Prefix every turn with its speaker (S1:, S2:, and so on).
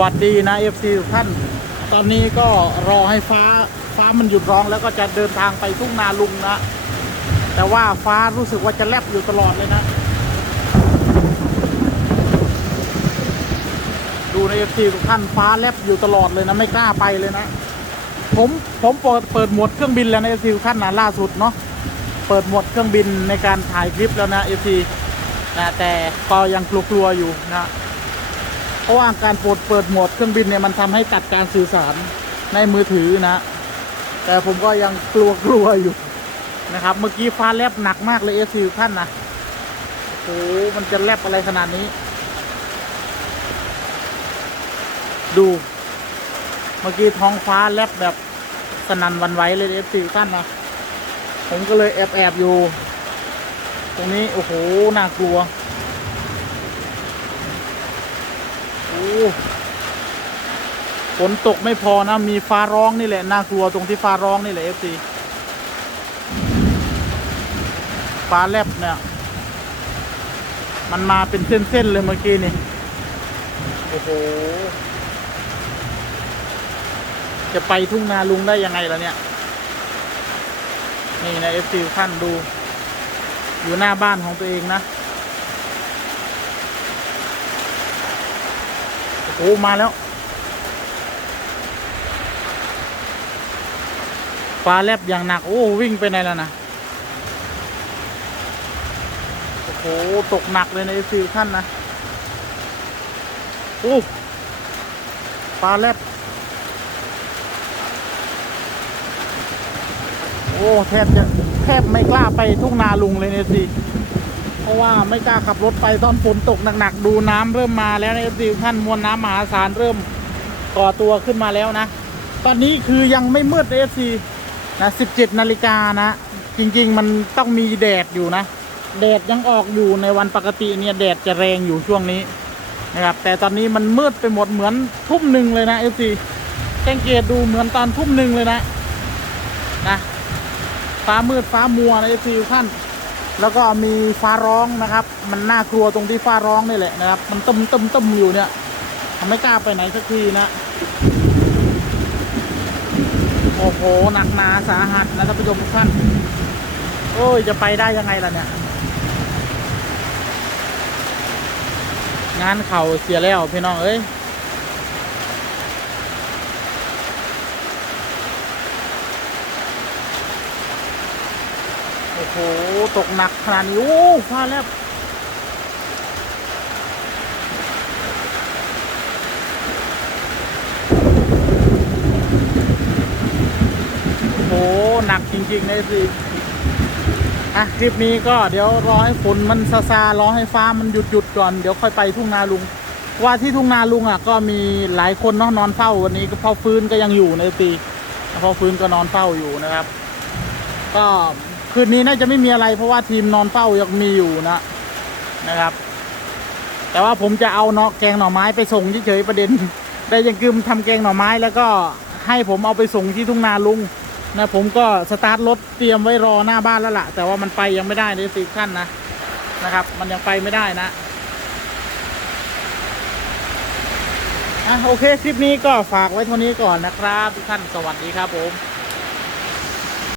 S1: วัสดีนะ FC ทุกท่าน ตอนนี้ก็รอให้ฟ้าฟ้ามันหยุดร้องแล้วก็จะเดินทางไปทุ่งนาลุงนะ แต่ว่าฟ้ารู้สึกว่าจะแลบอยู่ตลอดเลยนะ ดูใน FC ทุกท่านฟ้าแลบอยู่ตลอดเลยนะไม่กล้าไปเลยนะ ผมผมเปิดเปิดหมดเครื่องบินแล้วใน FC ทุกท่านนะล่าสุดเนาะเปิดหมดเครื่องบินในการถ่ายคลิปแล้วนะ FC นะแต่ก็ยังกลัวๆอยู่นะ เพราะว่าการปิดเปิดโหมดเครื่องบินเนี่ยมันทำให้ตัดการสื่อสารในมือถือนะ แต่ผมก็ยังกลัวกลัวอยู่นะครับ เมื่อกี้ฟ้าแลบหนักมากเลยเอซีท่านนะโอ้โหมันจะแลบอะไรขนาดนี้ ดู เมื่อกี้ท้องฟ้าแลบแบบสนั่นวันไหวเลยเอฟซีท่านนะผมก็เลยแอบแอบอยู่ ตรงนี้โอ้โหน่ากลัว โอ้ ฝนตกไม่พอนะ มีฟ้าร้องนี่แหละ น่ากลัวตรงที่ฟ้าร้องนี่แหละเอฟซีฟ้าแลบเนี่ย มันมาเป็นเส้น ๆ เลยเมื่อกี้นี่ โอ้โห จะไปทุ่งนาลุงได้ยังไงล่ะเนี่ย นี่นะเอฟซีท่านดู อยู่หน้าบ้านของตัวเองนะ โอ้ มาแล้ว ฟ้าแลบอย่างหนัก โอ้ วิ่งไปไหนแล้วนะ โอ้โห ตกหนักเลยในฟิวท่านนะ โอ้ฟ้าแลบ โอ้ แทบจะ แทบไม่กล้าไปทุ่งนาลุงเลยเนี่ยสิ เพราะว่าไม่กล้าขับรถไปตอนฝนตกหนักๆดูน้ำเริ่มมาแล้วในสิท่านมวลน้ำมหาศาลเริ่มก่อตัวขึ้นมาแล้วนะ ตอนนี้คือยังไม่มืดเอฟซีนะ17นาฬิกานะ จริงๆมันต้องมีแดดอยู่นะ แดดยังออกอยู่ในวันปกติเนี่ยแดดจะแรงอยู่ช่วงนี้นะครับ แต่ตอนนี้มันมืดไปหมดเหมือนทุ่มหนึ่งเลยนะเอฟซีสังเกตดูเหมือนตอนทุ่มหนึ่งเลยนะนะฟ้ามืดฟ้ามัวนะเอฟซีท่าน แล้วก็มีฟ้าร้องนะครับ มันน่ากลัวตรงที่ฟ้าร้องนี่แหละนะครับ มันตึมตึมตึมอยู่เนี่ยทำไม่กล้าไปไหนสักทีนะโอ้โหหนักหนาสาหัสนะท่านผู้ชมทุกท่านโอ้ยจะไปได้ยังไงล่ะเนี่ย งานเข่าเสียแล้วพี่น้องเอ้ย โอ้โห ตกหนักขนาดนี้ โอ้ฟ้าแลบโอ้โหหนักจริงๆเลยสิอะ คลิปนี้ก็เดี๋ยวรอให้ฝนมันซาซาๆรอให้ฟ้ามันหยุดหยุดก่อน เดี๋ยวค่อยไปทุ่งนาลุง ว่าที่ทุ่งนาลุงอะ ก็มีหลายคนเนาะนอนเฝ้าวันนี้ก็พอฟื้นก็ยังอยู่ในปีพอฟื้นก็นอนเฝ้าอยู่นะครับ ก็ คืนนี้น่าจะไม่มีอะไรเพราะว่าทีมนอนเฝ้ายังมีอยู่นะนะครับ แต่ว่าผมจะเอาเนาะแกงหน่อไม้ไปส่งเฉยๆประเด็น ได้ยังกึมทำแกงหน่อไม้แล้วก็ให้ผมเอาไปส่งที่ทุ่งนาลุงนะผมก็สตาร์ทรถเตรียมไว้รอหน้าบ้านแล้วล่ะ แต่ว่ามันไปยังไม่ได้ในสิขั้นนะนะครับ มันยังไปไม่ได้นะอะโอเค คลิปนี้ก็ฝากไว้เท่านี้ก่อนนะครับทุกท่านสวัสดีครับผม